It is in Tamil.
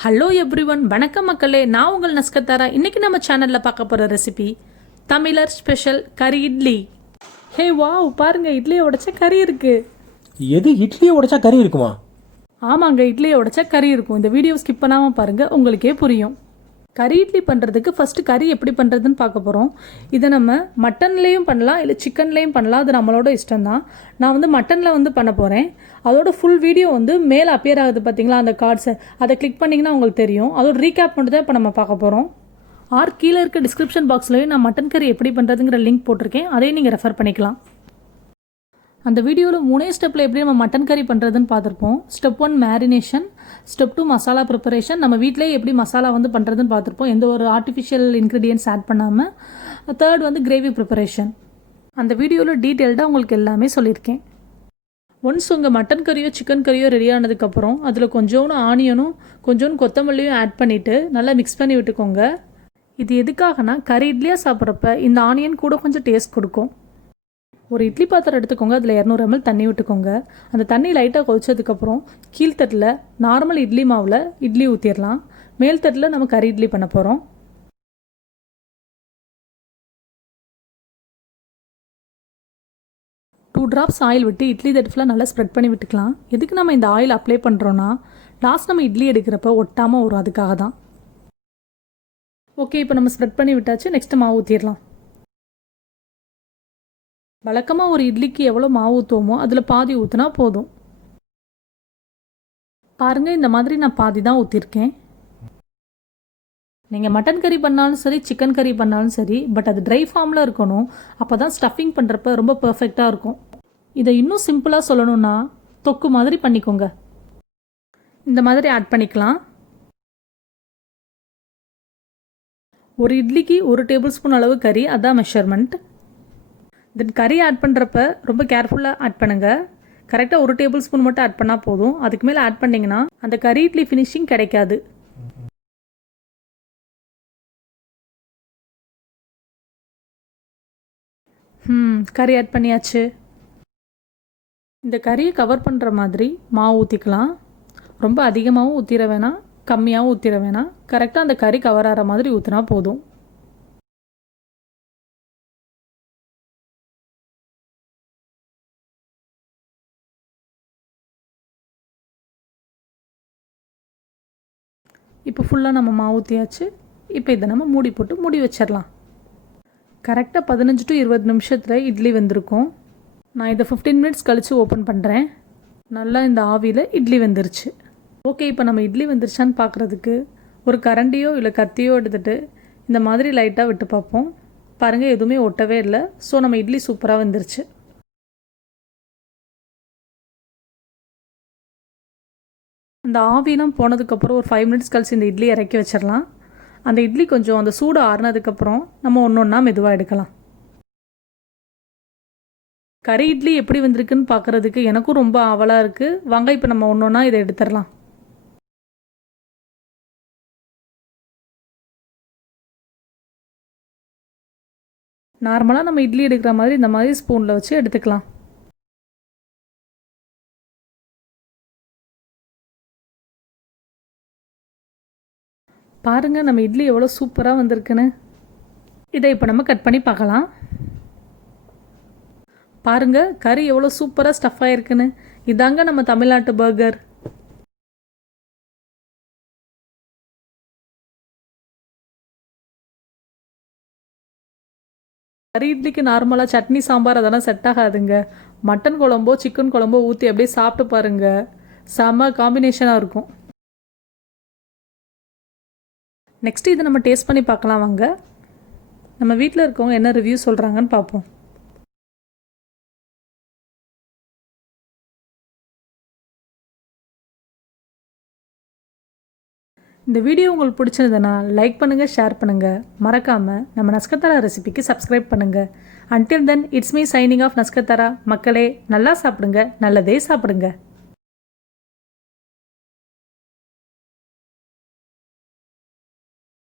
ஹலோ எவ்ரிவன், வணக்கம் மக்களே. நான் உங்கள் நஸ்கத்தாரா. இன்றைக்கி நம்ம சேனலில் பார்க்க போகிற ரெசிபி தமிழர் ஸ்பெஷல் கறி இட்லி. ஹே வாவ், பாருங்கள், இட்லியை உடைச்சா கறி இருக்குது. எது, இட்லியை உடைச்சா கறி இருக்குமா? ஆமாங்க, இட்லியை உடைச்சா கறி இருக்கும். இந்த வீடியோ ஸ்கிப் பண்ணாமல் பாருங்கள், உங்களுக்கே புரியும். கறி இட்லி பண்ணுறதுக்கு ஃபஸ்ட்டு கறி எப்படி பண்ணுறதுன்னு பார்க்க போகிறோம். இதை நம்ம மட்டன்லேயும் பண்ணலாம், இல்லை சிக்கன்லேயும் பண்ணலாம். அது நம்மளோட இஷ்டம்தான். நான் வந்து மட்டனில் பண்ண போகிறேன். அதோட ஃபுல் வீடியோ மேலே அப்பியர் ஆகுது பார்த்தீங்களா, அந்த கார்ட்ஸை அதை கிளிக் பண்ணிங்கன்னா உங்களுக்கு தெரியும். அதோட ரீகேப் மட்டும் தான் இப்போ நம்ம பார்க்க போகிறோம். கீழே இருக்க டிஸ்கிரிப்ஷன் பாக்ஸ்லேயும் நான் மட்டன் கறி எப்படி பண்ணுறதுங்கிற லிங்க் போட்டிருக்கேன், அதையும் நீங்கள் ரெஃபர் பண்ணிக்கலாம். அந்த வீடியோவில் 3 ஸ்டெப்பில் எப்படி நம்ம மட்டன் கறி பண்ணுறதுன்னு பார்த்துருப்போம். Step 1 marination, step 2 masala preparation, நம்ம வீட்டிலே எப்படி மசாலா பண்ணுறதுன்னு பார்த்துருப்போம், எந்த ஒரு ஆர்டிஃபிஷியல் இன்க்ரீடியன்ட்ஸ் ஆட் பண்ணாமல். Third gravy preparation. அந்த வீடியோவில் டீட்டெயில்டாக உங்களுக்கு எல்லாமே சொல்லியிருக்கேன். ஒன்ஸ் உங்கள் மட்டன் கறியோ சிக்கன் கறியோ ரெடி ஆனதுக்கப்புறம் அதில் கொஞ்சோண்டு ஆனியனும் கொஞ்சோண்டு கொத்தமல்லியும் ஆட் பண்ணிவிட்டு நல்லா மிக்ஸ் பண்ணி விட்டுக்கோங்க. இது எதுக்காகனா, கறி இட்லியாக சாப்பிட்றப்ப இந்த ஆனியன் கூட கொஞ்சம் டேஸ்ட் கொடுக்கும். ஒரு இட்லி பாத்திரம் எடுத்துக்கோங்க, அதில் 200 ml தண்ணி விட்டுக்கோங்க. அந்த தண்ணி லைட்டாக கொதிச்சதுக்கப்புறம் கீழ்த்தட்டில் நார்மல் இட்லி மாவில் இட்லி ஊற்றிடலாம். மேல் தட்டில் நம்ம கறி இட்லி பண்ண போகிறோம். டூ ட்ராப்ஸ் ஆயில் விட்டு இட்லி தட்டு ஃபுல்லாக நல்லா ஸ்ப்ரெட் பண்ணி விட்டுக்கலாம். எதுக்கு நம்ம இந்த ஆயில் அப்ளை பண்ணுறோன்னா, லாஸ்ட் நம்ம இட்லி எடுக்கிறப்ப ஒட்டாமல் வரும், அதுக்காக தான். ஓகே, இப்போ நம்ம ஸ்ப்ரெட் பண்ணி விட்டாச்சு. நெக்ஸ்ட்டு மாவு ஊற்றிடலாம். வழக்கமாக ஒரு இட்லிக்கு எவ்வளோ மாவு ஊற்றுவோமோ அதில் பாதி ஊற்றினா போதும். பாருங்கள், இந்த மாதிரி நான் பாதி தான் ஊற்றிருக்கேன். நீங்கள் மட்டன் கறி பண்ணாலும் சரி, சிக்கன் கறி பண்ணாலும் சரி, பட் அது ட்ரை ஃபார்மில் இருக்கணும். அப்போ தான் ஸ்டஃபிங் பண்ணுறப்ப ரொம்ப பர்ஃபெக்டாக இருக்கும். இதை இன்னும் சிம்பிளாக சொல்லணும்னா, தொக்கு மாதிரி பண்ணிக்கோங்க. இந்த மாதிரி ஆட் பண்ணிக்கலாம். ஒரு இட்லிக்கு 1 டேபிள் ஸ்பூன் அளவு கறி, அதான் மெஷர்மெண்ட். தென் கறி ஆட் பண்ணுறப்ப ரொம்ப கேர்ஃபுல்லாக ஆட் பண்ணுங்கள். கரெக்டாக 1 டேபிள் ஸ்பூன் மட்டும் ஆட் பண்ணால் போதும். அதுக்கு மேலே ஆட் பண்ணிங்கன்னா அந்த கறி இட்லி ஃபினிஷிங் கிடைக்காது. கறி ஆட் பண்ணியாச்சு. இந்த கறியை கவர் பண்ணுற மாதிரி மாவு ஊற்றிக்கலாம். ரொம்ப அதிகமாகவும் ஊற்றிட வேணாம், கம்மியாகவும் ஊற்றிட வேணாம். கரெக்டாக அந்த கறி கவர் ஆகிற மாதிரி ஊற்றினா போதும். இப்போ ஃபுல்லாக நம்ம மாவு ஊற்றியாச்சு. இப்போ இதை நம்ம மூடி போட்டு மூடி வச்சிடலாம். கரெக்டாக 15 to 20 நிமிஷத்தில் இட்லி வெந்திருக்கும். நான் இதை 15 மினிட்ஸ் கழித்து ஓப்பன் பண்ணுறேன். நல்லா இந்த ஆவியில் இட்லி வெந்துருச்சு. ஓகே, இப்போ நம்ம இட்லி வெந்துருச்சான்னு பார்க்குறதுக்கு ஒரு கரண்டியோ இல்லை கத்தியோ எடுத்துகிட்டு இந்த மாதிரி லைட்டாக விட்டு பார்ப்போம். பாருங்கள், எதுவுமே ஒட்டவே இல்லை. ஸோ நம்ம இட்லி சூப்பராக வெந்துருச்சு. இந்த ஆவிலாம் போனதுக்கப்புறம் ஒரு 5 மினிட்ஸ் கழிச்சு இந்த இட்லி இறக்கி வச்சிடலாம். அந்த இட்லி கொஞ்சம் அந்த சூடு ஆறுனதுக்கப்புறம் நம்ம ஒன்றா மெதுவாக எடுக்கலாம். கறி இட்லி எப்படி வந்திருக்குன்னு பார்க்குறதுக்கு எனக்கும் ரொம்ப ஆவலாக இருக்குது. வாங்க, இப்போ நம்ம ஒன்றா இதை எடுத்துடலாம். நார்மலாக நம்ம இட்லி எடுக்கிற மாதிரி இந்த மாதிரி ஸ்பூனில் வச்சு எடுத்துக்கலாம். பாருங்கள், நம்ம இட்லி எவ்வளோ சூப்பராக வந்திருக்குன்னு. இதை இப்போ நம்ம கட் பண்ணி பார்க்கலாம். பாருங்கள், கறி எவ்வளோ சூப்பராக ஸ்டஃப் ஆகிருக்குன்னு. இதாங்க நம்ம தமிழ்நாட்டு பர்கர். கறி இட்லிக்கு நார்மலாக சட்னி சாம்பார் அதெல்லாம் செட் ஆகாதுங்க. மட்டன் குழம்போ சிக்கன் குழம்போ ஊற்றி அப்படியே சாப்பிட்டு பாருங்கள், செம்ம காம்பினேஷனாக இருக்கும். நெக்ஸ்ட்டு இதை நம்ம டேஸ்ட் பண்ணி பார்க்கலாம். வாங்க, நம்ம வீட்டில் இருக்கவங்க என்ன ரிவ்யூ சொல்கிறாங்கன்னு பார்ப்போம். இந்த வீடியோ உங்களுக்கு பிடிச்சிருந்ததுன்னா லைக் பண்ணுங்கள், ஷேர் பண்ணுங்கள். மறக்காமல் நம்ம நஸ்கத்தாரா ரெசிபிக்கு சப்ஸ்கிரைப் பண்ணுங்கள். Until then, it's me signing off நஸ்கத்தாரா. மக்களே, நல்லா சாப்பிடுங்க, நல்லதே சாப்பிடுங்க.